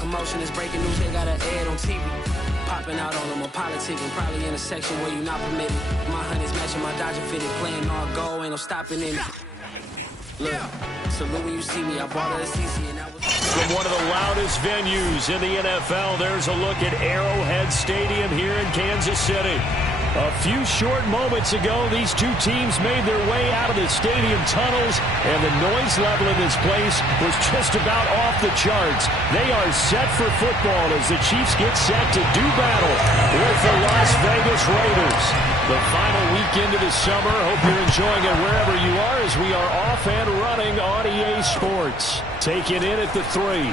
commotion, it's breaking news, they got an ad on TV. Popping out on them, I'm politicking, probably in a section where you not permitted. My honey's matching my Dodger fitted, playing all goal, ain't no stopping in it. Look, salute when you see me, I bought her a CC and that was... From one of the loudest venues in the NFL, there's a look at Arrowhead Stadium here in Kansas City. A few short moments ago, these two teams made their way out of the stadium tunnels, and the noise level in this place was just about off the charts. They are set for football as the Chiefs get set to do battle with the Las Vegas Raiders. The final weekend of the summer. Hope you're enjoying it wherever you are as we are off and running on EA Sports. Take it in at the 3.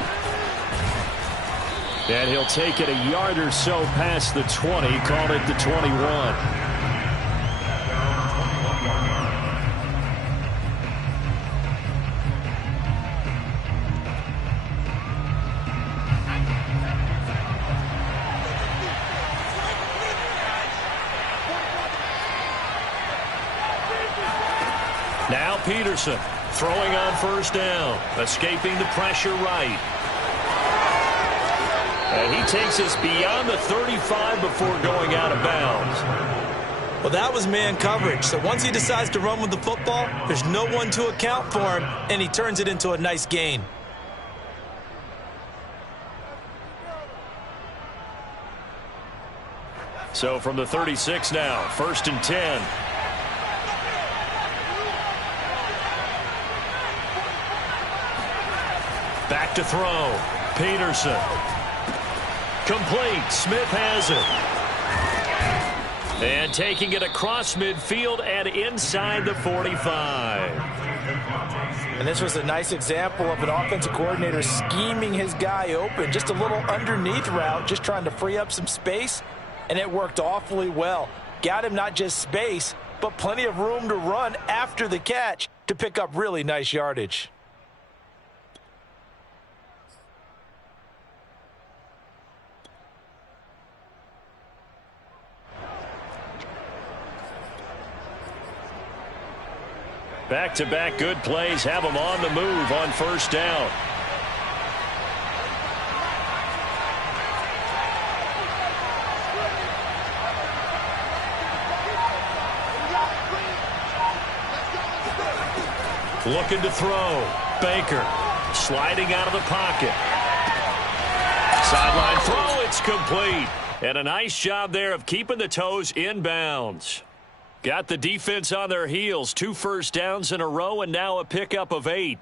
And he'll take it a yard or so past the 20, called it the 21. Now Peterson throwing on first down, escaping the pressure right. And he takes us beyond the 35 before going out of bounds. Well, that was man coverage. So once he decides to run with the football, there's no one to account for him, and he turns it into a nice gain. So from the 36 now, 1st and 10. Back to throw. Peterson. Complete. Smith has it. And taking it across midfield and inside the 45. And this was a nice example of an offensive coordinator scheming his guy open. Just a little underneath route, just trying to free up some space. And it worked awfully well. Got him not just space, but plenty of room to run after the catch to pick up really nice yardage. Back-to-back good plays have them on the move on first down. Looking to throw. Baker sliding out of the pocket. Sideline throw, it's complete. And a nice job there of keeping the toes in bounds. Got the defense on their heels. 2 first downs in a row and now a pickup of 8.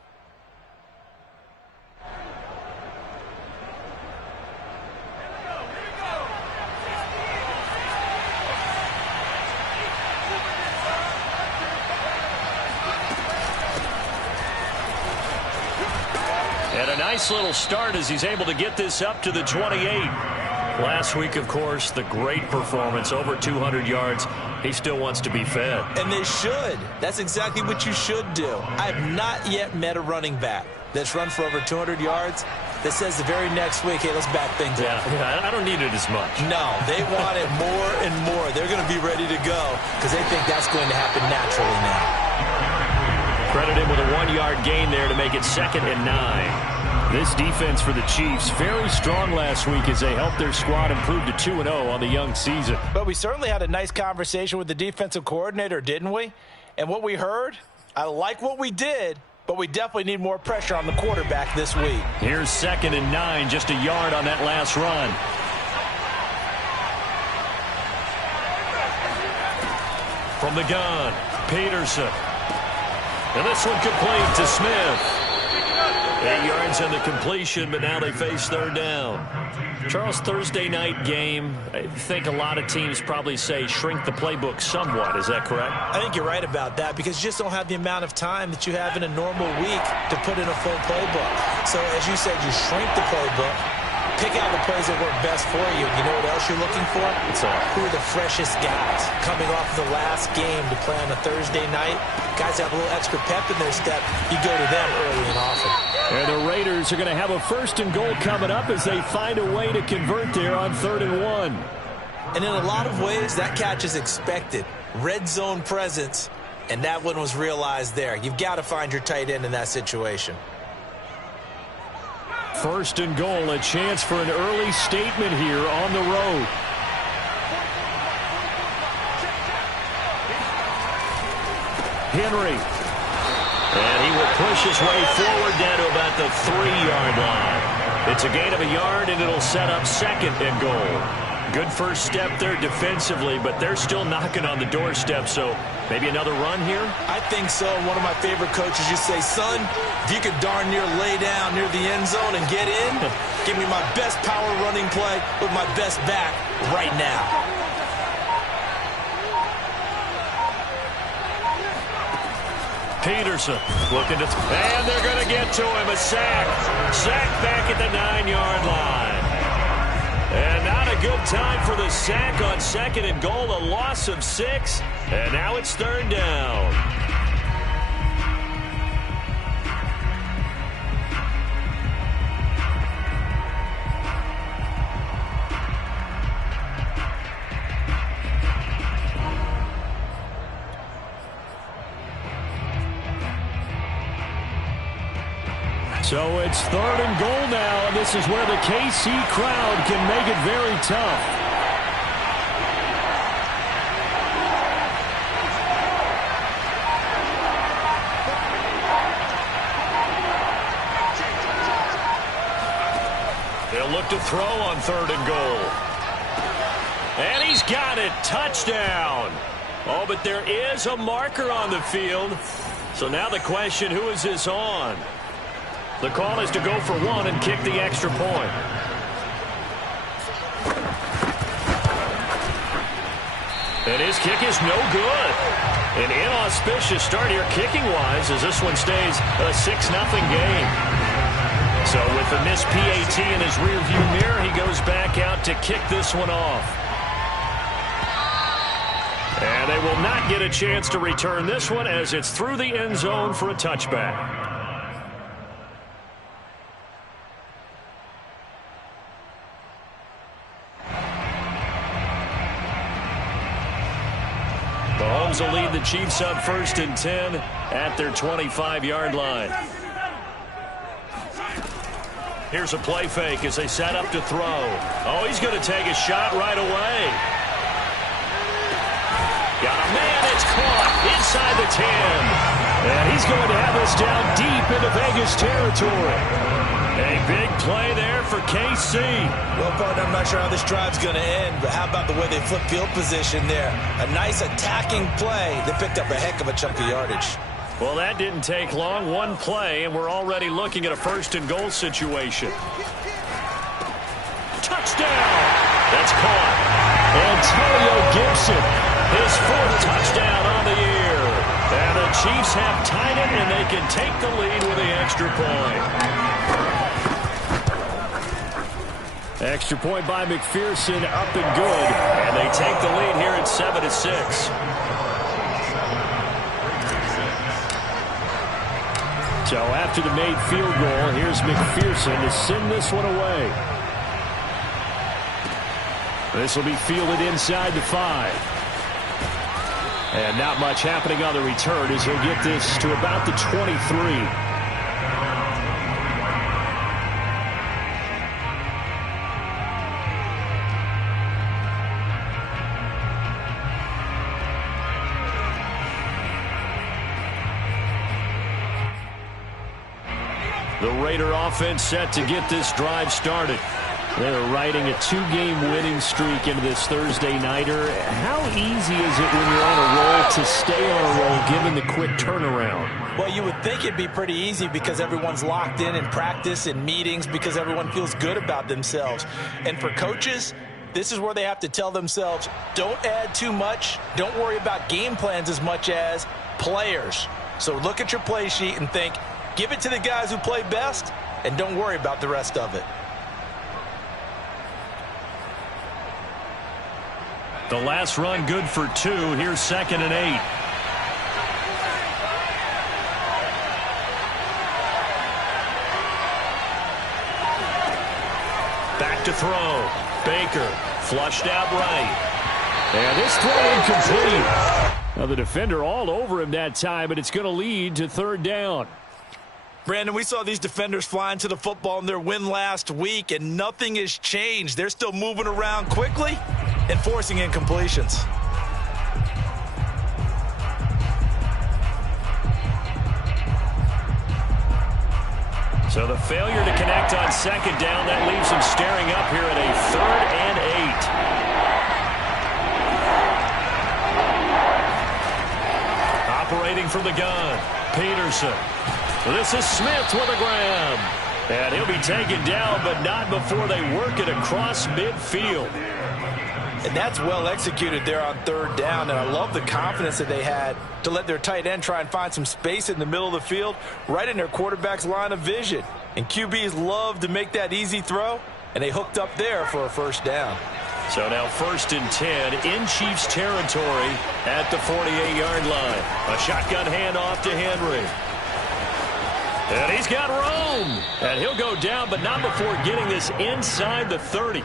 And a nice little start as he's able to get this up to the 28. Last week, of course, the great performance, over 200 yards. He still wants to be fed. And they should. That's exactly what you should do. I have not yet met a running back that's run for over 200 yards that says the very next week, hey, let's back things up. Yeah, I don't need it as much. No, they want it more and more. They're going to be ready to go because they think that's going to happen naturally now. Credit him with a 1-yard gain there to make it 2nd and 9. This defense for the Chiefs, very strong last week as they helped their squad improve to 2-0 on the young season. But we certainly had a nice conversation with the defensive coordinator, didn't we? And what we heard, I like what we did, but we definitely need more pressure on the quarterback this week. Here's 2nd and 9, just a yard on that last run. From the gun, Peterson. And this one complete to Smith. 8 yards on the completion, but now they face 3rd down. Charles, Thursday night game, I think a lot of teams probably say shrink the playbook somewhat. Is that correct? I think you're right about that because you just don't have the amount of time that you have in a normal week to put in a full playbook. So as you said, you shrink the playbook, pick out the plays that work best for you. You know what else you're looking for? Who are the freshest guys coming off the last game to play on a Thursday night? Guys have a little extra pep in their step. You go to them early and often. And the Raiders are going to have a 1st and goal coming up as they find a way to convert there on 3rd and 1. And in a lot of ways, that catch is expected. Red zone presence, and that one was realized there. You've got to find your tight end in that situation. First and goal, a chance for an early statement here on the road. Henry. And he will push his way forward down to about the 3-yard line. It's a gain of a yard, and it'll set up second and goal. Good first step there defensively, but they're still knocking on the doorstep, so maybe another run here? I think so. One of my favorite coaches used to say, son, if you could darn near lay down near the end zone and get in, give me my best power running play with my best back right now. Peterson looking to, and they're going to get to him. A sack. Sack back at the 9-yard line. And not a good time for the sack on second and goal. A loss of 6. And now it's third down. So it's third and goal now, and this is where the KC crowd can make it very tough. They'll look to throw on third and goal. And he's got it. Touchdown. Oh, but there is a marker on the field. So now the question, who is this on? The call is to go for one and kick the extra point. And his kick is no good. An inauspicious start here kicking-wise as this one stays a 6-0 game. So with the missed PAT in his rearview mirror, he goes back out to kick this one off. And they will not get a chance to return this one as it's through the end zone for a touchback. Mahomes will lead the Chiefs up 1st and 10 at their 25-yard line. Here's a play fake as they set up to throw. Oh, he's going to take a shot right away. Got a man, it's caught inside the 10. And he's going to have this down deep into Vegas territory. A big play there for KC. Well, partner, I'm not sure how this drive's going to end, but how about the way they flip field position there? A nice attacking play. They picked up a heck of a chunk of yardage. Well, that didn't take long. One play, and we're already looking at a 1st and goal situation. Touchdown! That's caught. Antonio Gibson, his 4th touchdown on the year. And the Chiefs have tied it, and they can take the lead with the extra point. Extra point by McPherson, up and good. And they take the lead here at 7-6. So after the made field goal, here's McPherson to send this one away. This will be fielded inside the 5. And not much happening on the return as he'll get this to about the 23. The Raider offense set to get this drive started. They're riding a 2-game winning streak into this Thursday nighter. How easy is it when you're on a roll to stay on a roll given the quick turnaround? Well, you would think it'd be pretty easy because everyone's locked in practice and meetings because everyone feels good about themselves. And for coaches, this is where they have to tell themselves, don't add too much. Don't worry about game plans as much as players. So look at your play sheet and think, give it to the guys who play best, and don't worry about the rest of it. The last run good for 2. Here's 2nd and 8. Back to throw. Baker flushed out right. And this throw incomplete. Now the defender all over him that time, but it's going to lead to 3rd down. Brandon, we saw these defenders flying to the football in their win last week, and nothing has changed. They're still moving around quickly and forcing incompletions. So the failure to connect on second down, that leaves them staring up here at a 3rd and 8. Operating from the gun, Peterson. This is Smith with a grab. And he'll be taken down, but not before they work it across midfield. And that's well executed there on 3rd down. And I love the confidence that they had to let their tight end try and find some space in the middle of the field, right in their quarterback's line of vision. And QBs love to make that easy throw, and they hooked up there for a 1st down. So now 1st and 10 in Chiefs territory at the 48-yard line. A shotgun handoff to Henry. And he's got room. And he'll go down, but not before getting this inside the 30.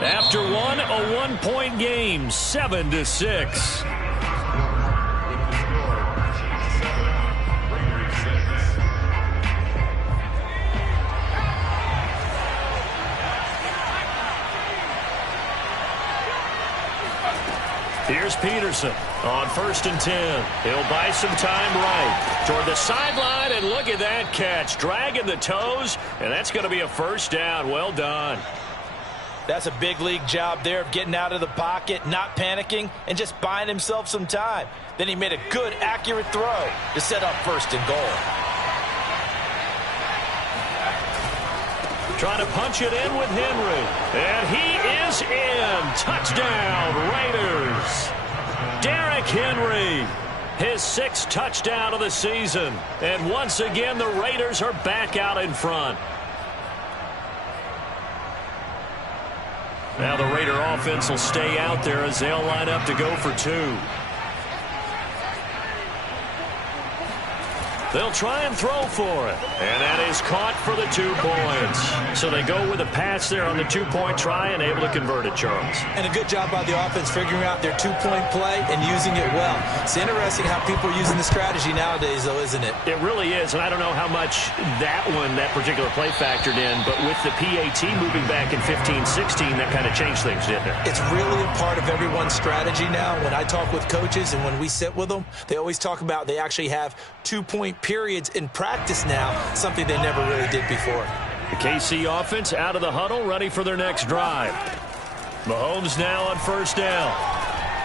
After one, a one-point game, 7-6. Here's Peterson on 1st and 10. He'll buy some time right toward the sideline, and look at that catch. Dragging the toes, and that's going to be a 1st down. Well done. That's a big league job there of getting out of the pocket, not panicking, and just buying himself some time. Then he made a good, accurate throw to set up 1st and goal. Trying to punch it in with Henry. And he is in. Touchdown, Raiders. Derrick Henry, his 6th touchdown of the season. And once again, the Raiders are back out in front. Now the Raider offense will stay out there as they'll line up to go for 2. They'll try and throw for it. And that is caught for the 2 points. So they go with a pass there on the 2-point try and able to convert it, Charles. And a good job by the offense figuring out their 2-point play and using it well. It's interesting how people are using the strategy nowadays, though, isn't it? It really is, and I don't know how much that particular play factored in, but with the PAT moving back in 15-16, that kind of changed things, didn't it? It's really a part of everyone's strategy now. When I talk with coaches and when we sit with them, they always talk about they actually have 2-point periods in practice now, something they never really did before. The KC offense out of the huddle, ready for their next drive. Mahomes now on 1st down.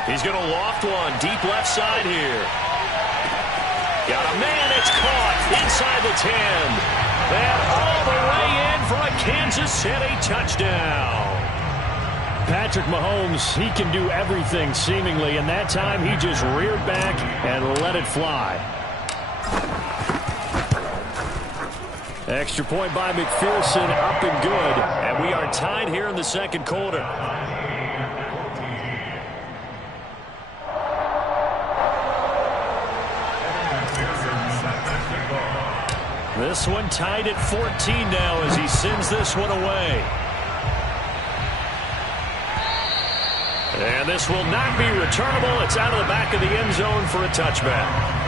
He's going to loft one deep left side here. Got a man, it's caught inside the 10. And all the way in for a Kansas City touchdown. Patrick Mahomes, he can do everything seemingly, and that time he just reared back and let it fly. Extra point by McPherson, up and good. And we are tied here in the 2nd quarter. This one tied at 14 now as he sends this one away. And this will not be returnable. It's out of the back of the end zone for a touchback.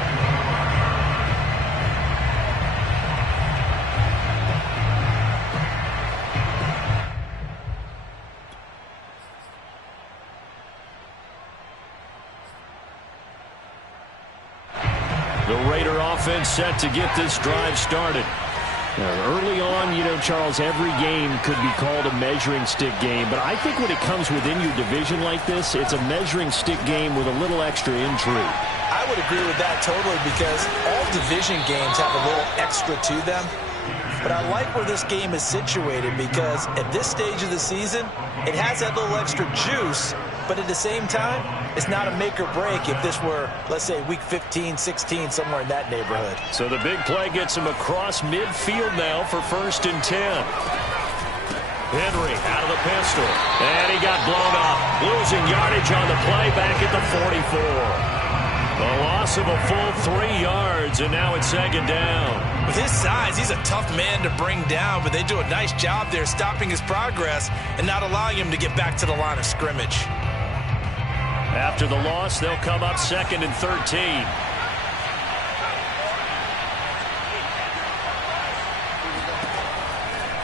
Offense set to get this drive started. Now, early on, Charles, every game could be called a measuring stick game, but I think when it comes within your division like this, it's a measuring stick game with a little extra intrigue. I would agree with that totally, because all division games have a little extra to them. But I like where this game is situated, because at this stage of the season, it has that little extra juice, but at the same time, it's not a make or break if this were, let's say, week 15, 16, somewhere in that neighborhood. So the big play gets him across midfield now for 1st and 10. Henry out of the pistol, and he got blown up. Losing yardage on the play back at the 44. A loss of a full 3 yards, and now it's 2nd down. With his size, he's a tough man to bring down, but they do a nice job there stopping his progress and not allowing him to get back to the line of scrimmage. After the loss, they'll come up 2nd and 13.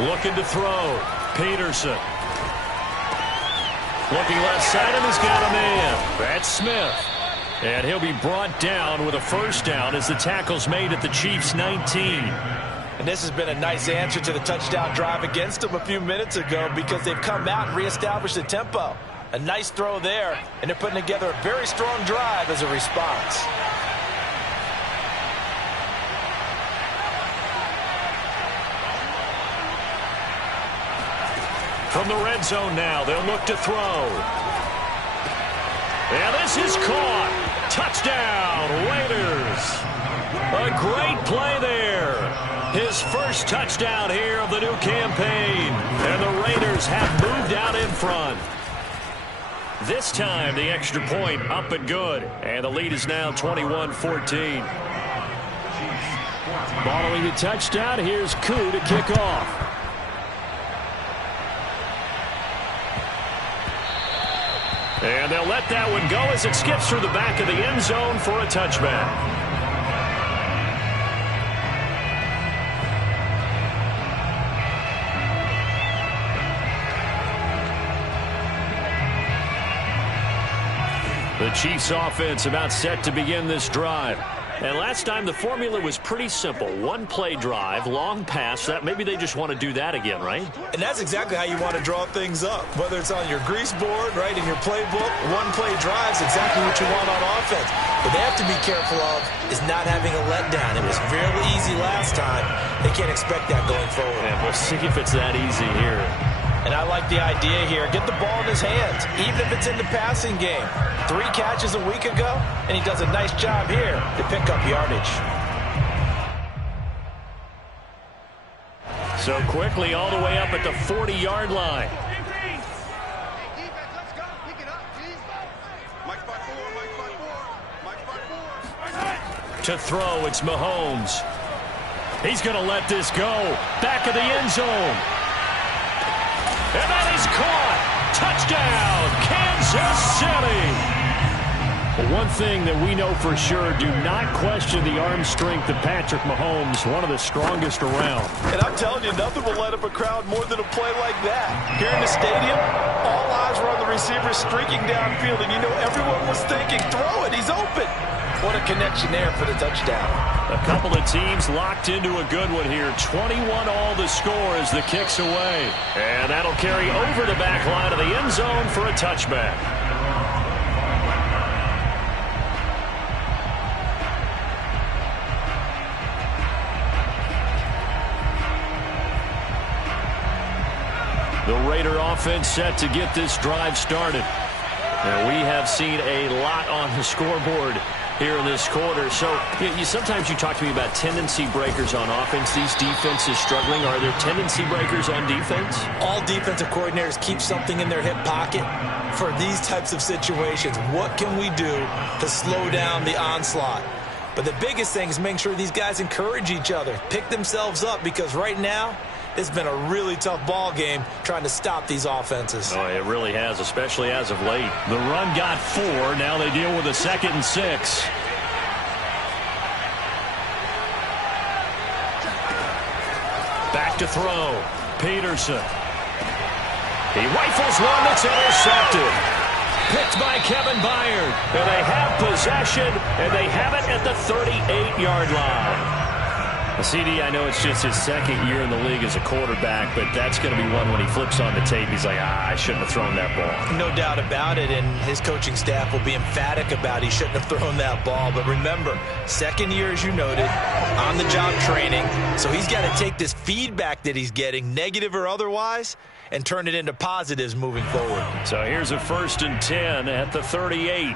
Looking to throw. Peterson. Looking left side, and he's got a man. That's Smith. And he'll be brought down with a first down as the tackle's made at the Chiefs' 19. And this has been a nice answer to the touchdown drive against them a few minutes ago because they've come out and reestablished the tempo. A nice throw there, and they're putting together a very strong drive as a response. From the red zone now, they'll look to throw. And this is caught. Touchdown, Raiders. A great play there. His first touchdown here of the new campaign. And the Raiders have moved out in front. This time, the extra point up and good. And the lead is now 21-14. Following the touchdown, here's Koo to kick off. And they'll let that one go as it skips through the back of the end zone for a touchback. The Chiefs offense about set to begin this drive. And last time the formula was pretty simple. One play drive, long pass. That maybe they just want to do that again, right? And that's exactly how you want to draw things up. Whether it's on your grease board, right, in your playbook, one play drive is exactly what you want on offense. What they have to be careful of is not having a letdown. It was fairly easy last time. They can't expect that going forward. And we'll see if it's that easy here. And I like the idea here. Get the ball in his hands, even if it's in the passing game. 3 catches a week ago, and he does a nice job here to pick up yardage. So quickly all the way up at the 40-yard line. To throw, it's Mahomes. He's going to let this go. Back of the end zone. And that is caught. Touchdown, Kansas City. One thing that we know for sure, do not question the arm strength of Patrick Mahomes, one of the strongest around. And I'm telling you, nothing will light up a crowd more than a play like that. Here in the stadium, all eyes were on the receiver streaking downfield, and you know everyone was thinking, throw it, he's open. What a connection there for the touchdown. A couple of teams locked into a good one here. 21-all the score as the kick's away. And that'll carry over the back line of the end zone for a touchback. The Raider offense set to get this drive started. Now, we have seen a lot on the scoreboard here in this quarter. So sometimes you talk to me about tendency breakers on offense. These defenses struggling. Are there tendency breakers on defense? All defensive coordinators keep something in their hip pocket for these types of situations. What can we do to slow down the onslaught? But the biggest thing is making sure these guys encourage each other, pick themselves up, because right now it's been a really tough ball game trying to stop these offenses. Oh, it really has, especially as of late. The run got 4. Now they deal with a 2nd and 6. Back to throw. Peterson. He rifles one that's intercepted. Picked by Kevin Byard. And they have possession, and they have it at the 38-yard line. CD, I know it's just his 2nd year in the league as a quarterback, but that's going to be one when he flips on the tape, he's like, I shouldn't have thrown that ball. No doubt about it, and his coaching staff will be emphatic about he shouldn't have thrown that ball. But remember, 2nd year, as you noted, on-the-job training, so he's got to take this feedback that he's getting, negative or otherwise, and turn it into positives moving forward. So here's a 1st and 10 at the 38.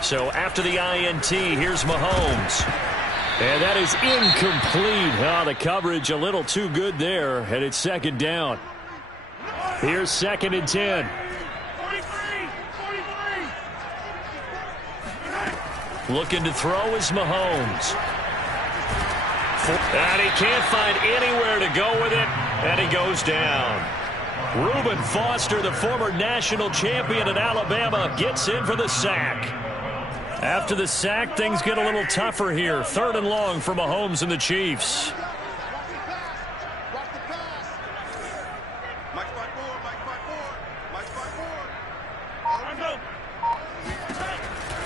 So after the INT, here's Mahomes. And that is incomplete. Oh, the coverage a little too good there, and it's 2nd down. Here's 2nd and 10. Looking to throw is Mahomes. And he can't find anywhere to go with it, and he goes down. Reuben Foster, the former national champion at Alabama, gets in for the sack. After the sack, things get a little tougher here. 3rd and long for Mahomes and the Chiefs.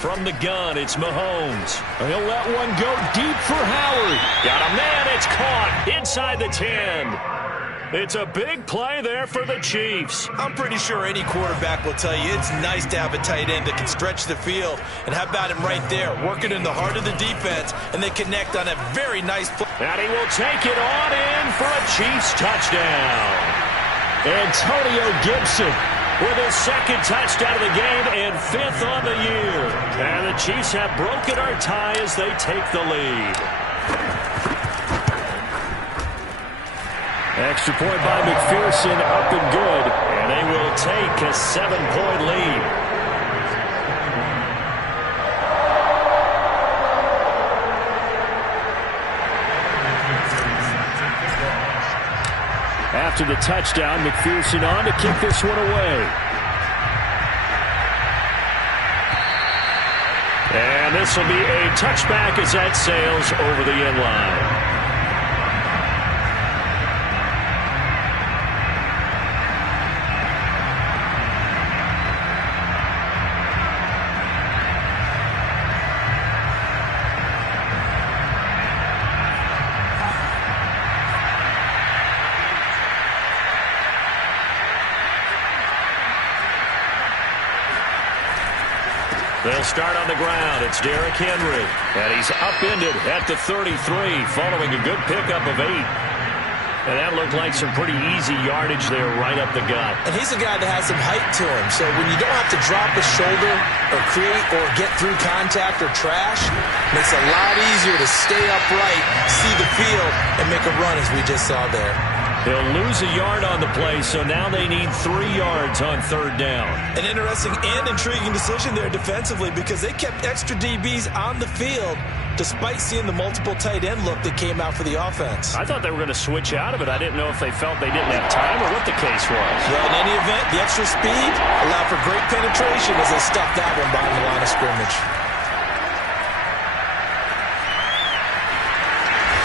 from the gun, it's Mahomes. He'll let one go deep for Howard. Got a man, it's caught inside the 10. It's a big play there for the Chiefs. I'm pretty sure any quarterback will tell you it's nice to have a tight end that can stretch the field. And how about him right there, working in the heart of the defense, and they connect on a very nice play. And he will take it on in for a Chiefs touchdown. Antonio Gibson with his second touchdown of the game and 5th on the year. And the Chiefs have broken our tie as they take the lead. Extra point by McPherson, up and good. And they will take a 7-point lead. After the touchdown, McPherson on to kick this one away. And this will be a touchback as that sails over the end line. They'll start on the ground. It's Derrick Henry. And he's upended at the 33 following a good pickup of 8. And that looked like some pretty easy yardage there right up the gut. And he's a guy that has some height to him. So when you don't have to drop a shoulder or create or get through contact or trash, it makes it a lot easier to stay upright, see the field, and make a run as we just saw there. He'll lose a yard on the play, so now they need 3 yards on 3rd down. An interesting and intriguing decision there defensively because they kept extra DBs on the field despite seeing the multiple tight end look that came out for the offense. I thought they were going to switch out of it. I didn't know if they felt they didn't have time or what the case was. Well, in any event, the extra speed allowed for great penetration as they stuffed that one behind the line of scrimmage.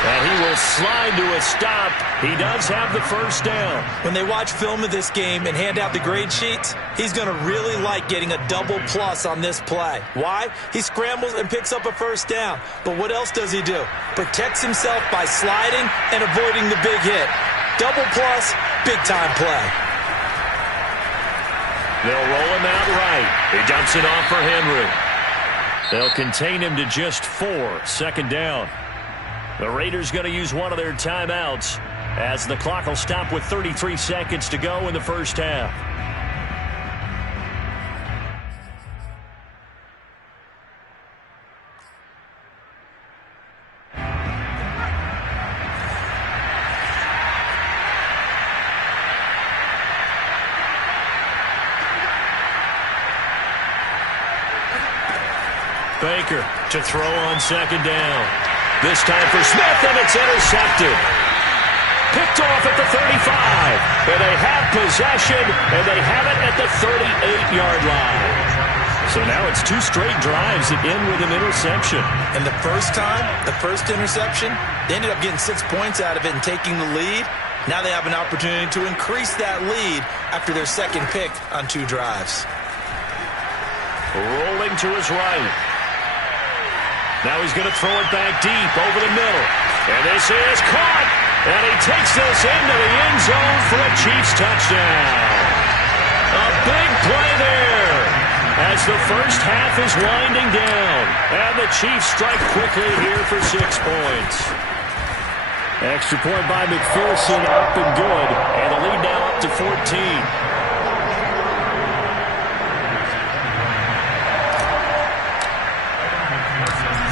And he will slide to a stop. He does have the 1st down. When they watch film of this game and hand out the grade sheets, he's going to really like getting a double plus on this play. Why? He scrambles and picks up a 1st down. But what else does he do? Protects himself by sliding and avoiding the big hit. Double plus, big-time play. They'll roll him out right. He dumps it off for Henry. They'll contain him to just 4, 2nd down. The Raiders going to use one of their timeouts as the clock will stop with 33 seconds to go in the 1st half. Baker to throw on 2nd down. This time for Smith, and it's intercepted. Picked off at the 35. And they have possession, and they have it at the 38-yard line. So now it's 2 straight drives that end with an interception. And the first time, the first interception, they ended up getting 6 points out of it and taking the lead. Now they have an opportunity to increase that lead after their 2nd pick on 2 drives. Rolling to his right. Now he's going to throw it back deep over the middle. And this is caught. And he takes this into the end zone for a Chiefs touchdown. A big play there as the 1st half is winding down. And the Chiefs strike quickly here for 6 points. Extra point by McPherson, up and good. And the lead now up to 14.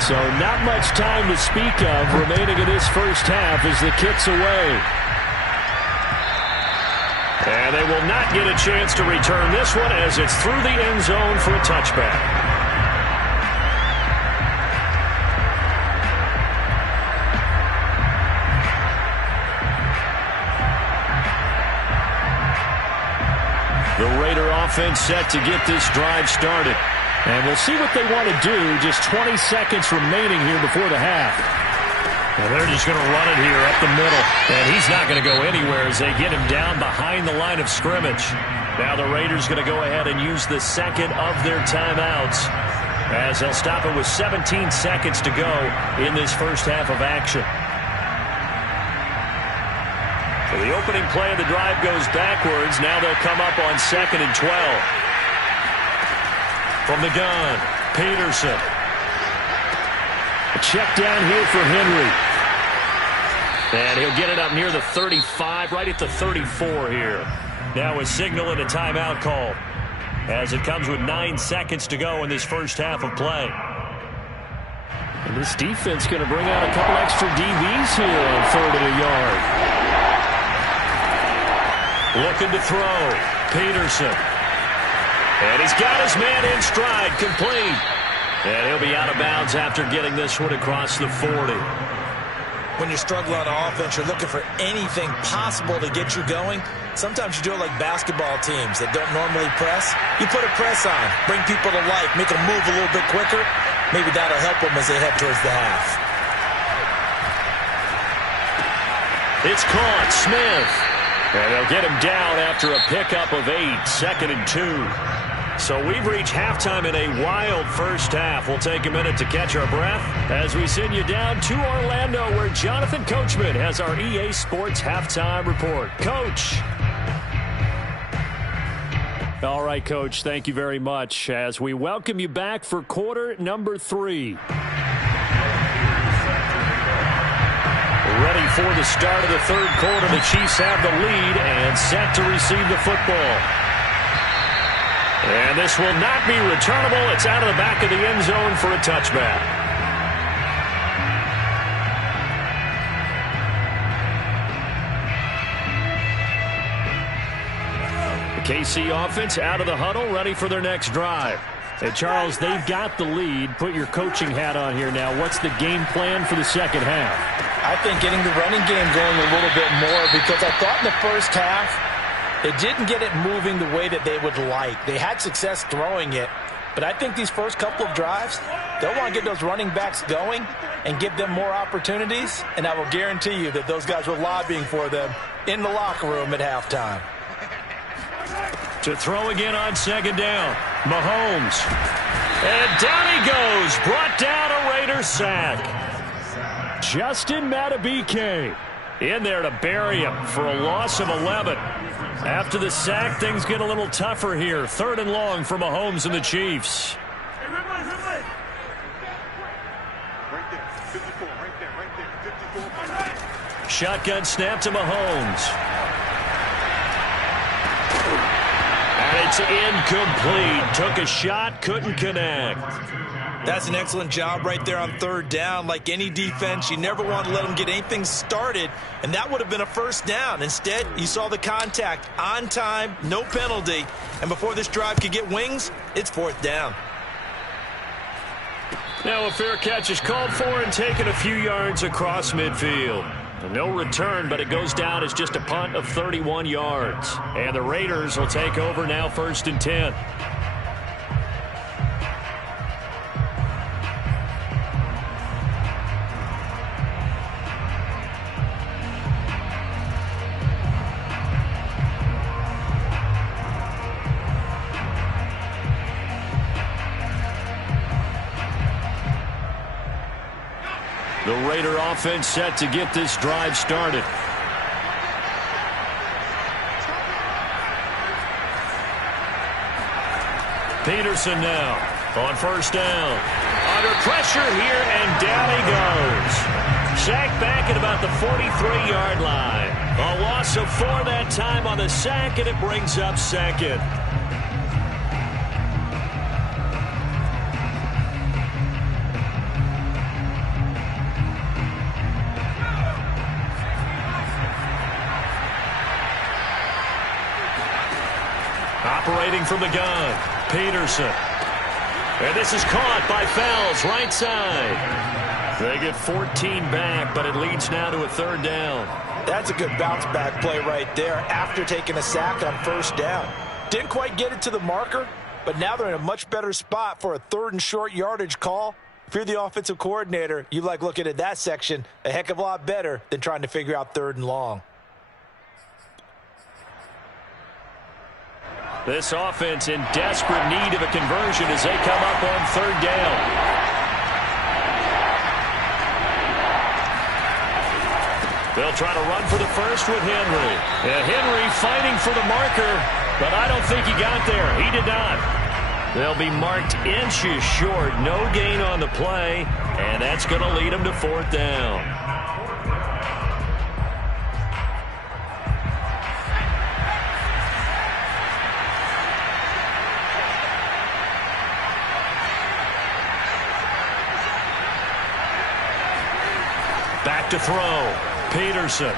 So not much time to speak of remaining in this 1st half as the kick's away. And they will not get a chance to return this one as it's through the end zone for a touchback. The Raider offense set to get this drive started. And we'll see what they want to do. Just 20 seconds remaining here before the half. And they're just going to run it here up the middle. And he's not going to go anywhere as they get him down behind the line of scrimmage. Now the Raiders going to go ahead and use the 2nd of their timeouts. as they'll stop it with 17 seconds to go in this first half of action. So the opening play of the drive goes backwards. Now they'll come up on 2nd and 12. From the gun, Peterson. A check down here for Henry. And he'll get it up near the 35, right at the 34 here. Now a signal and a timeout call, as it comes with 9 seconds to go in this first half of play. And this defense going to bring out a couple extra DBs here on 3rd and a yard. Looking to throw. Peterson. And he's got his man in stride, complete. And he'll be out of bounds after getting this one across the 40. When you struggle on offense, you're looking for anything possible to get you going. Sometimes you do it like basketball teams that don't normally press. You put a press on, bring people to life, make them move a little bit quicker. Maybe that'll help them as they head towards the half. It's caught. Smith. And they'll get him down after a pickup of 8, 2nd and 2. So we've reached halftime in a wild first half. We'll take a minute to catch our breath as we send you down to Orlando, where Jonathan Coachman has our EA Sports halftime report. Coach. All right, Coach, thank you very much as we welcome you back for quarter number 3. Ready for the start of the 3rd quarter. The Chiefs have the lead and set to receive the football. And this will not be returnable. It's out of the back of the end zone for a touchback. The KC offense out of the huddle, ready for their next drive. Hey, Charles, they've got the lead. Put your coaching hat on here now. What's the game plan for the second half? I think getting the running game going a little bit more, because I thought in the first half they didn't get it moving the way that they would like. They had success throwing it, but I think these first couple of drives, they'll want to get those running backs going and give them more opportunities, and I will guarantee you that those guys were lobbying for them in the locker room at halftime. To throw again on 2nd down. Mahomes. And down he goes. Brought down a Raider sack. Justin Madubuike in there to bury him for a loss of 11. After the sack, things get a little tougher here. 3rd and long for Mahomes and the Chiefs. Shotgun snap to Mahomes. And it's incomplete. Took a shot, couldn't connect. That's an excellent job right there on 3rd down. Like any defense, you never want to let them get anything started, and that would have been a first down. Instead, you saw the contact on time, no penalty, and before this drive could get wings, it's 4th down. Now a fair catch is called for and taken a few yards across midfield. No return, but it goes down as just a punt of 31 yards. And the Raiders will take over now 1st and 10. The Raider offense set to get this drive started. Peterson now on 1st down. Under pressure here, and down he goes. Sacked back at about the 43-yard line. A loss of 4 that time on the sack, and it brings up 2nd. Operating from the gun, Peterson. And this is caught by Fells, right side. They get 14 back, but it leads now to a 3rd down. That's a good bounce-back play right there after taking a sack on 1st down. Didn't quite get it to the marker, but now they're in a much better spot for a 3rd and short yardage call. If you're the offensive coordinator, you like looking at that section a heck of a lot better than trying to figure out 3rd and long. This offense in desperate need of a conversion as they come up on third down. They'll try to run for the first with Henry. And Henry fighting for the marker, but I don't think he got there. He did not. They'll be marked inches short. No gain on the play, and that's going to lead them to fourth down. Back to throw. Peterson.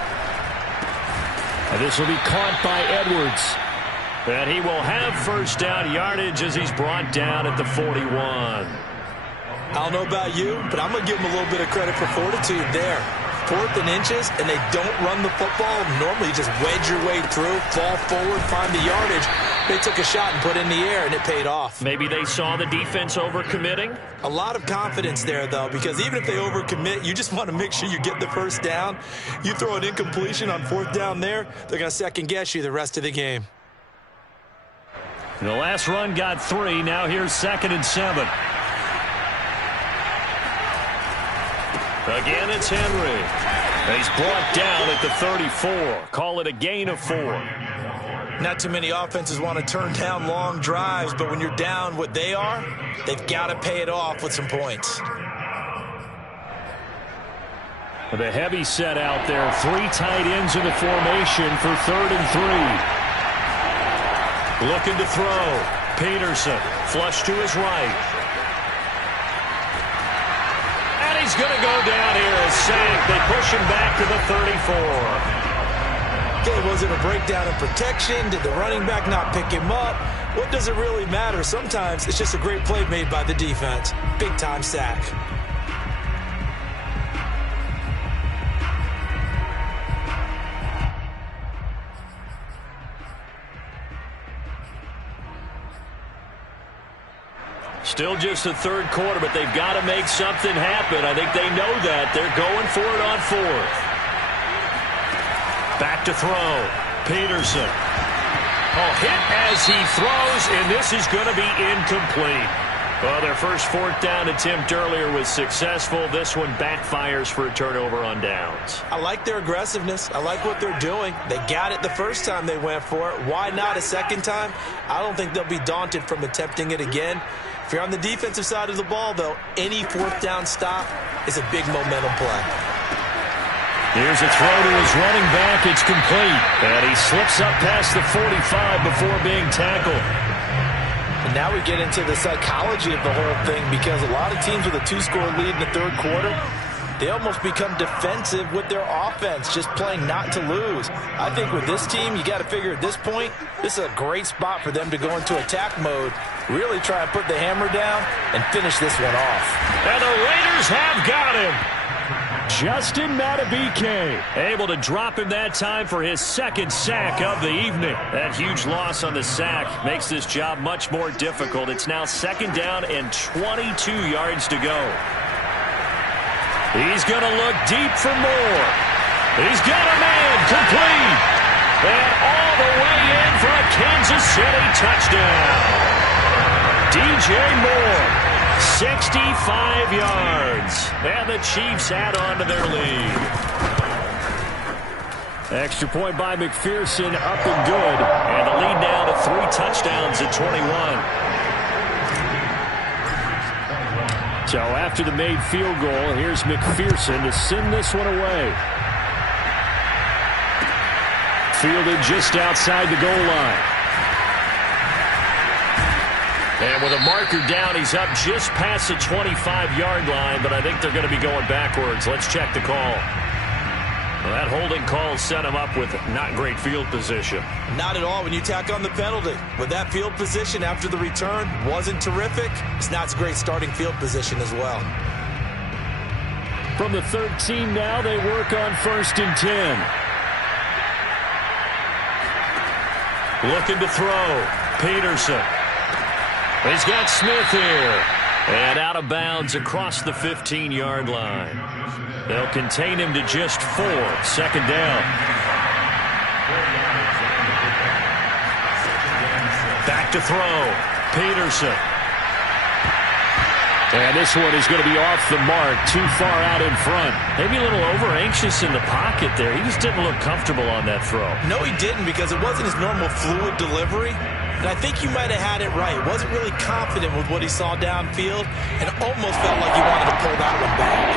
And this will be caught by Edwards. And he will have first down yardage as he's brought down at the 41. I don't know about you, but I'm going to give him a little bit of credit for fortitude there. 4th and inches, and they don't run the football. Normally, you just wedge your way through, fall forward, find the yardage. They took a shot and put it in the air, and it paid off. Maybe they saw the defense overcommitting? A lot of confidence there, though, because even if they overcommit, you just want to make sure you get the first down. You throw an incompletion on 4th down there, they're going to second-guess you the rest of the game. The last run got 3. Now here's 2nd and 7. Again, it's Henry. He's brought down at the 34. Call it a gain of 4. Not too many offenses want to turn down long drives, but when you're down what they are, they've got to pay it off with some points. The heavy set out there. 3 tight ends in the formation for 3rd and 3. Looking to throw. Peterson, flush to his right. And he's going to go down here as sacked. They push him back to the 34. Okay, was it a breakdown in protection? Did the running back not pick him up? What does it really matter? Sometimes it's just a great play made by the defense. Big-time sack. Still just the 3rd quarter, but they've got to make something happen. I think they know that. They're going for it on 4th. Back to throw. Peterson. Oh, hit as he throws, and this is going to be incomplete. Well, their first 4th down attempt earlier was successful. This one backfires for a turnover on downs. I like their aggressiveness. I like what they're doing. They got it the first time they went for it. Why not a second time? I don't think they'll be daunted from attempting it again. If you're on the defensive side of the ball, though, any 4th down stop is a big momentum play. Here's a throw to his running back. It's complete. And he slips up past the 45 before being tackled. And now we get into the psychology of the whole thing, because a lot of teams with a 2-score lead in the 3rd quarter, they almost become defensive with their offense, just playing not to lose. I think with this team, you got to figure at this point, this is a great spot for them to go into attack mode, really try and put the hammer down and finish this one off. And the Raiders have got him. Justin Matabike able to drop him that time for his 2nd sack of the evening. That huge loss on the sack makes this job much more difficult. It's now 2nd down and 22 yards to go. He's going to look deep for more. He's got a man complete. And all the way in for a Kansas City touchdown. DJ Moore. 65 yards. And the Chiefs add on to their lead. Extra point by McPherson, up and good. And the lead now to 3 touchdowns at 21. So after the made field goal, here's McPherson to send this one away. Fielded just outside the goal line. And with a marker down, he's up just past the 25-yard line, but I think they're going to be going backwards. Let's check the call. Well, that holding call set him up with not great field position. Not at all when you tack on the penalty. With that field position after the return wasn't terrific, it's not a great starting field position as well. From the 13 now, they work on 1st and 10. Looking to throw. Peterson. He's got Smith here. And out of bounds across the 15-yard line. They'll contain him to just 4. 2nd down. to throw. Peterson. And this one is going to be off the mark, too far out in front. Maybe a little over-anxious in the pocket there. He just didn't look comfortable on that throw. No, he didn't, because it wasn't his normal fluid delivery. And I think you might have had it right. Wasn't really confident with what he saw downfield and almost felt like he wanted to pull that one back.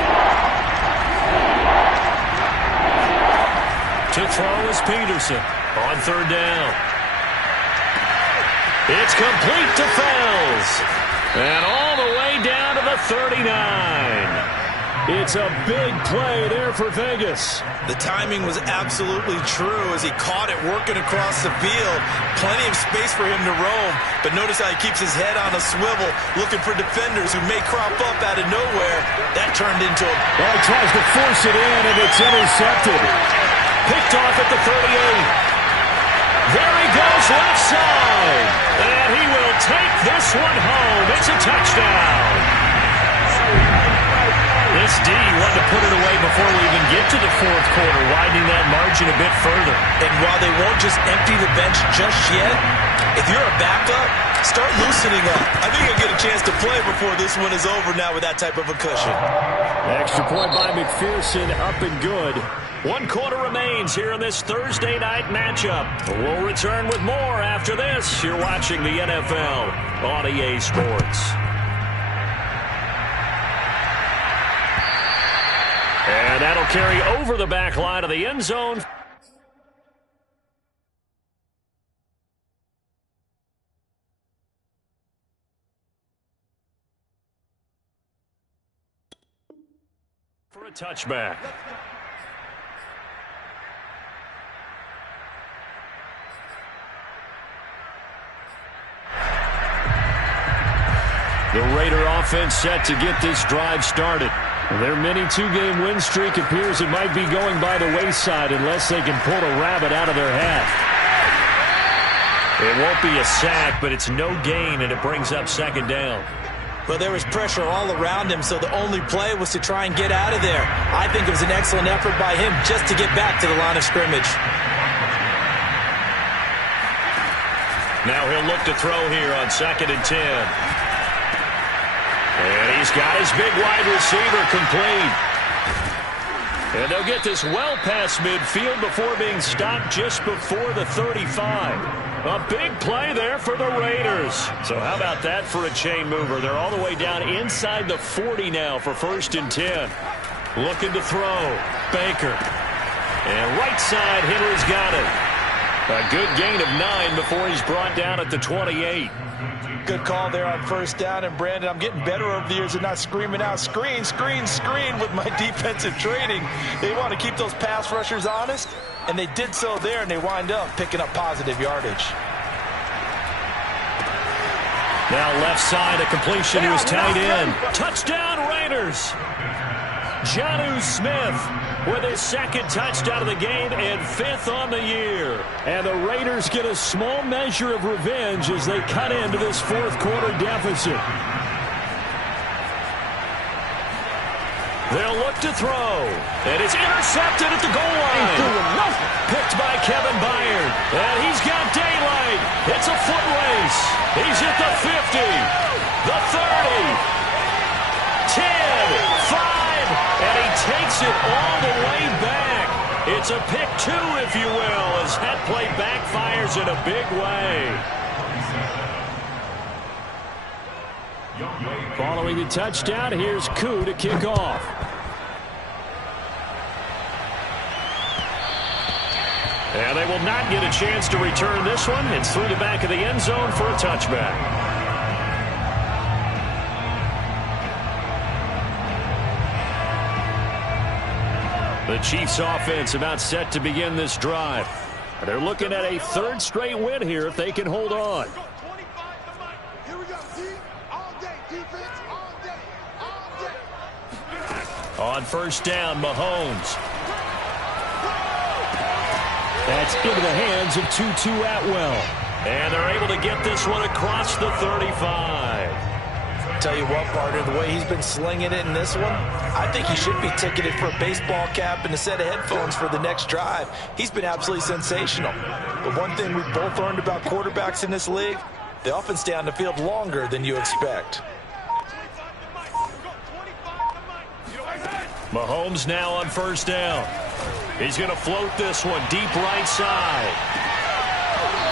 To throw is Peterson on third down. It's complete to Fells. And all the way down to the 39. It's a big play there for Vegas. The timing was absolutely true as he caught it working across the field. Plenty of space for him to roam. But notice how he keeps his head on a swivel, looking for defenders who may crop up out of nowhere. That turned into a... Well, he tries to force it in, and it's intercepted. Picked off at the 38. There he goes left side. And he will take this one home. It's a touchdown. This D wanted to put it away before we even get to the fourth quarter, widening that margin a bit further. And while they won't just empty the bench just yet, if you're a backup, start loosening up. I think you'll get a chance to play before this one is over now with that type of a cushion. Extra point by McPherson, up and good. 1 quarter remains here in this Thursday night matchup. We'll return with more after this. You're watching the NFL on EA Sports. And that'll carry over the back line of the end zone. For a touchback. The Raider offense set to get this drive started. Their mini 2-game win streak appears it might be going by the wayside unless they can pull a rabbit out of their hat. It won't be a sack, but it's no gain, and it brings up second down. Well, there was pressure all around him, so the only play was to try and get out of there. I think it was an excellent effort by him just to get back to the line of scrimmage. Now he'll look to throw here on 2nd and 10. And he's got his big wide receiver complete. And they'll get this well past midfield before being stopped just before the 35. A big play there for the Raiders. So how about that for a chain mover? They're all the way down inside the 40 now for 1st and 10. Looking to throw. Baker. And right side, Henry's got it. A good gain of 9 before he's brought down at the 28. Good call there on 1st down. And, Brandon, I'm getting better over the years and not screaming out, screen, screen, screen with my defensive training. They want to keep those pass rushers honest, and they did so there, and they wind up picking up positive yardage. Now left side, a completion to his tight end. Touchdown, Raiders. Jonnu Smith with his 2nd touchdown of the game and 5th on the year. And the Raiders get a small measure of revenge as they cut into this 4th quarter deficit. They'll look to throw. And it's intercepted at the goal line. Picked by Kevin Byard. And he's got daylight. It's a foot race. He's at the 50. The 30. 10. 5. And he takes it all the way back. It's a pick 2, if you will, as that play backfires in a big way. Following the touchdown, here's Koo to kick off. And they will not get a chance to return this one. It's through the back of the end zone for a touchback. The Chiefs offense about set to begin this drive. They're looking at a 3rd straight win here if they can hold on. On 1st down, Mahomes. That's into the hands of Tutu Atwell. And they're able to get this one across the 35. Tell you what, partner, the way he's been slinging it in this one, I think he should be ticketed for a baseball cap and a set of headphones for the next drive. He's been absolutely sensational. But one thing we've both learned about quarterbacks in this league, they often stay on the field longer than you expect. Mahomes now on first down. He's going to float this one deep right side.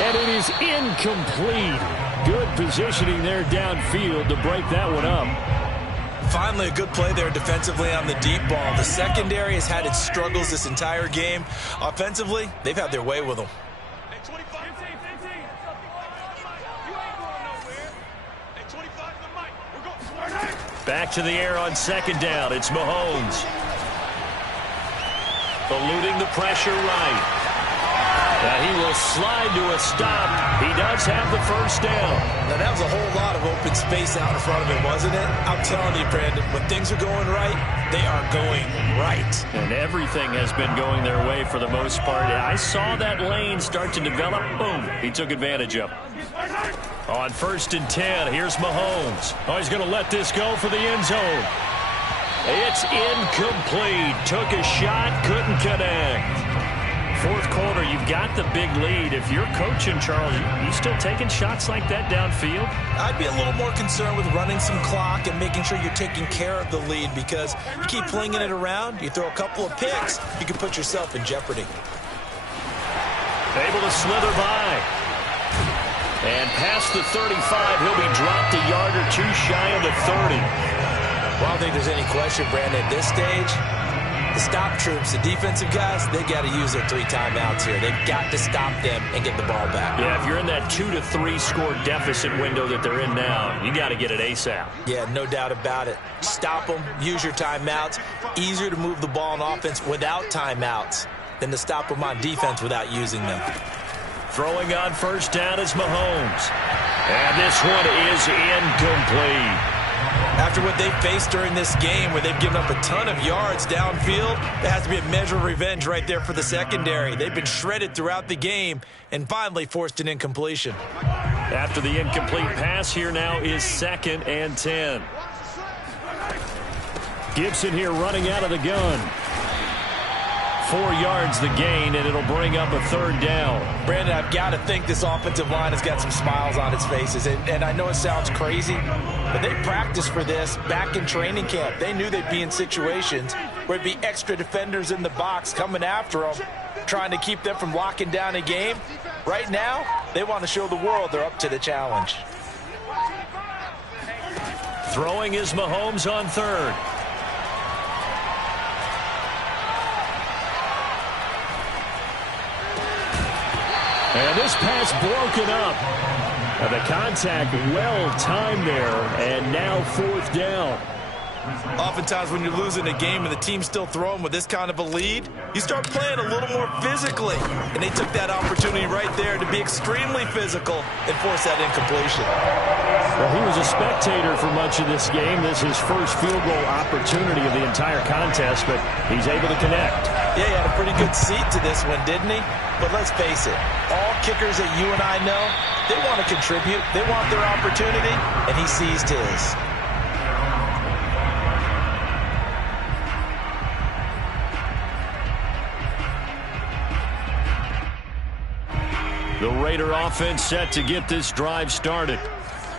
And it is incomplete. Good positioning there downfield to break that one up. Finally, a good play there defensively on the deep ball. The secondary has had its struggles this entire game. Offensively, they've had their way with them. Back to the air on second down. It's Mahomes. Eluding the pressure right. Now he will slide to a stop. He does have the first down. Now that was a whole lot of open space out in front of him, wasn't it? I'm telling you, Brandon, when things are going right, they are going right. And everything has been going their way for the most part. I saw that lane start to develop. Boom. He took advantage of it. On 1st and 10, here's Mahomes. Oh, he's going to let this go for the end zone. It's incomplete. Took a shot, couldn't connect. Fourth quarter, you've got the big lead. If you're coaching, Charles, you still taking shots like that downfield? I'd be a little more concerned with running some clock and making sure you're taking care of the lead, because you keep flinging it around, you throw a couple of picks, you can put yourself in jeopardy. Able to slither by. And past the 35, he'll be dropped a yard or two shy of the 30. Well, I don't think there's any question, Brandon, at this stage, the stop troops, the defensive guys, they got to use their 3 timeouts here. They've got to stop them and get the ball back. Yeah, if you're in that 2 to 3 score deficit window that they're in now, you got to get it ASAP. Yeah, no doubt about it. Stop them, use your timeouts. Easier to move the ball on offense without timeouts than to stop them on defense without using them. Throwing on first down is Mahomes. And this one is incomplete. After what they faced during this game, where they've given up a ton of yards downfield, there has to be a measure of revenge right there for the secondary. They've been shredded throughout the game and finally forced an incompletion. After the incomplete pass, here now is 2nd and 10. Gibson here running out of the gun. 4 yards the gain, and it'll bring up a 3rd down. Brandon, I've got to think this offensive line has got some smiles on its faces. And I know it sounds crazy, but they practiced for this back in training camp. They knew they'd be in situations where it'd be extra defenders in the box coming after them, trying to keep them from locking down a game. Right now, they want to show the world they're up to the challenge. Throwing is Mahomes on 3rd. And this pass broken up. And the contact well timed there, and now 4th down. Oftentimes when you're losing a game and the team's still throwing with this kind of a lead, you start playing a little more physically. And they took that opportunity right there to be extremely physical and force that incompletion. Well, he was a spectator for much of this game. This is his first field goal opportunity of the entire contest, but he's able to connect. Yeah, he had a pretty good seat to this one, didn't he? But let's face it, all kickers that you and I know, they want to contribute. They want their opportunity, and he seized his. The Raider offense set to get this drive started.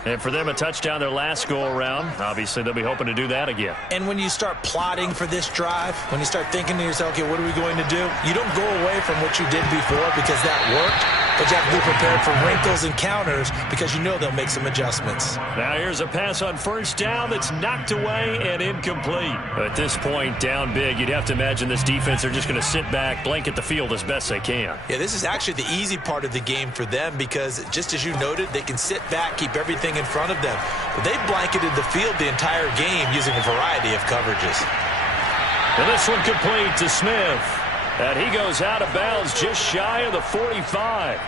And for them, a touchdown their last go-around. Obviously, they'll be hoping to do that again. And when you start plotting for this drive, when you start thinking to yourself, okay, what are we going to do? You don't go away from what you did before because that worked, but you have to be prepared for wrinkles and counters because you know they'll make some adjustments. Now here's a pass on first down that's knocked away and incomplete. At this point, down big, you'd have to imagine this defense are just going to sit back, blanket the field as best they can. Yeah, this is actually the easy part of the game for them because, just as you noted, they can sit back, keep everything in front of them. But they've blanketed the field the entire game using a variety of coverages. And this one complete to Smith. And he goes out of bounds just shy of the 45.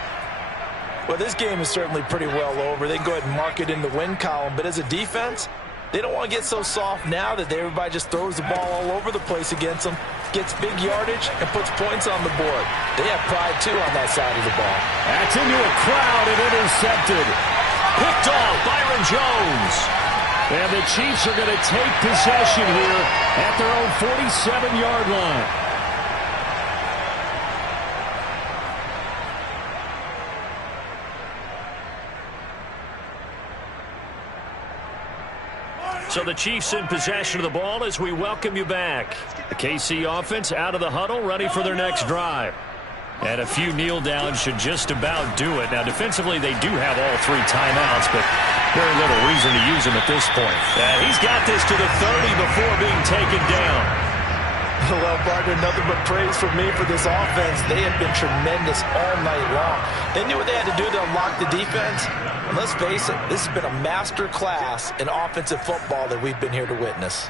Well, this game is certainly pretty well over. They can go ahead and mark it in the win column. But as a defense, they don't want to get so soft now that everybody just throws the ball all over the place against them, gets big yardage, and puts points on the board. They have pride, too, on that side of the ball. That's into a crowd and intercepted. Picked off Byron Jones. And the Chiefs are going to take possession here at their own 47-yard line. So the Chiefs in possession of the ball as we welcome you back. The KC offense out of the huddle, ready for their next drive. And a few kneel downs should just about do it. Now, defensively, they do have all 3 timeouts, but very little reason to use them at this point. He's got this to the 30 before being taken down. Well, partner, nothing but praise from me for this offense. They have been tremendous all night long. They knew what they had to do to unlock the defense. And let's face it, this has been a master class in offensive football that we've been here to witness.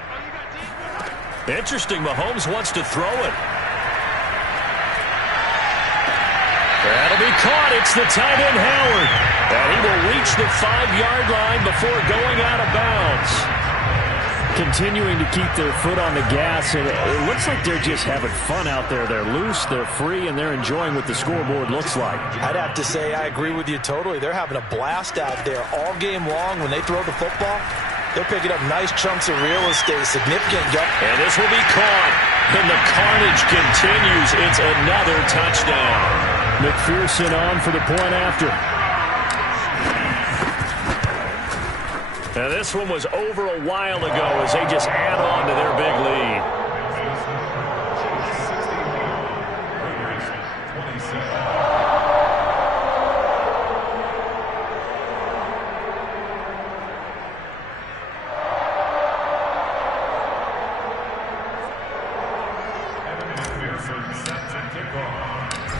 Interesting, Mahomes wants to throw it. That'll be caught. It's the tight end, Howard. And he will reach the 5-yard line before going out of bounds. Continuing to keep their foot on the gas, and it looks like they're just having fun out there. They're loose, they're free, and they're enjoying what the scoreboard looks like. I'd have to say I agree with you totally. They're having a blast out there all game long. When they throw the football, they're picking up nice chunks of real estate, significant. And this will be caught, and the carnage continues. It's another touchdown. McPherson on for the point after. Now this one was over a while ago as they just add on to their big lead.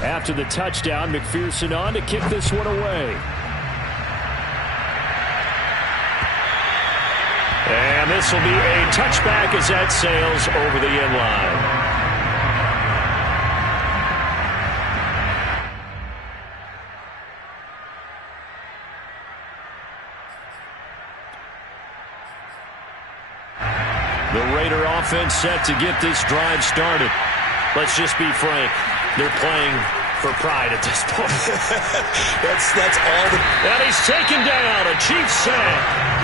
After the touchdown, McPherson on to kick this one away. And this will be a touchback as that sails over the end line. The Raider offense set to get this drive started. Let's just be frank. They're playing for pride at this point. that's all. And he's taken down. A Chiefs sack.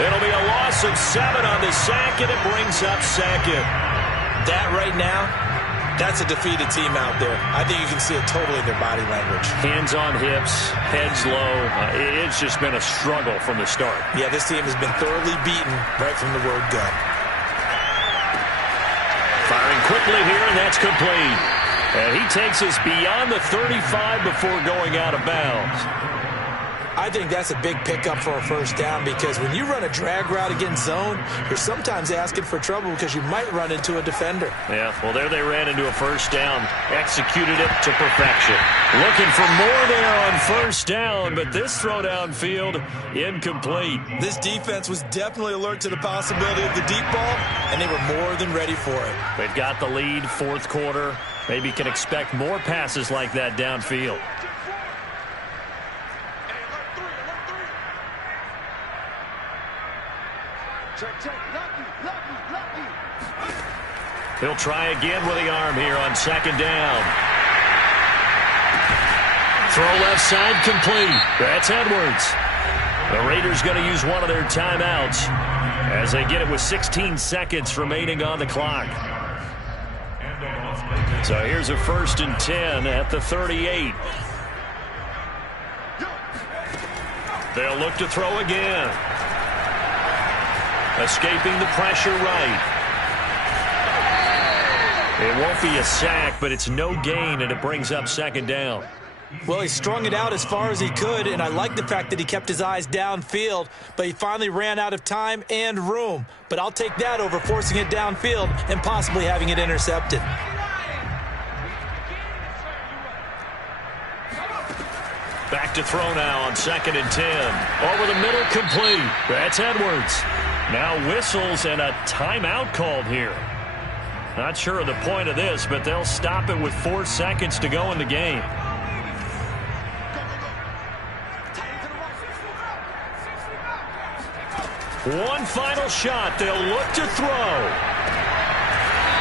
It'll be a loss of 7 on the sack, and it brings up second. That right now, that's a defeated team out there. I think you can see it totally in their body language. Hands on hips, heads low. It's just been a struggle from the start. Yeah, this team has been thoroughly beaten right from the word go. Firing quickly here, and that's complete. And he takes us beyond the 35 before going out of bounds. I think that's a big pickup for a first down because when you run a drag route against zone, you're sometimes asking for trouble because you might run into a defender. Yeah, well, there they ran into a first down, executed it to perfection. Looking for more there on first down, but this throw downfield, incomplete. This defense was definitely alert to the possibility of the deep ball, and they were more than ready for it. They've got the lead, fourth quarter. Maybe can expect more passes like that downfield. He'll try again with the arm here on second down. Throw left side complete. That's Edwards. The Raiders going to use one of their timeouts as they get it with 16 seconds remaining on the clock. So here's a 1st and 10 at the 38. They'll look to throw again. Escaping the pressure right. It won't be a sack, but it's no gain, and it brings up second down. Well, he strung it out as far as he could, and I like the fact that he kept his eyes downfield, but he finally ran out of time and room. But I'll take that over forcing it downfield and possibly having it intercepted. Back to throw now on 2nd and 10. Over the middle, complete. That's Edwards. Now whistles and a timeout called here. Not sure of the point of this, but they'll stop it with 4 seconds to go in the game. One final shot. They'll look to throw.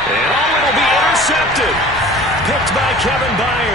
And it'll be intercepted. Picked by Kevin Byard.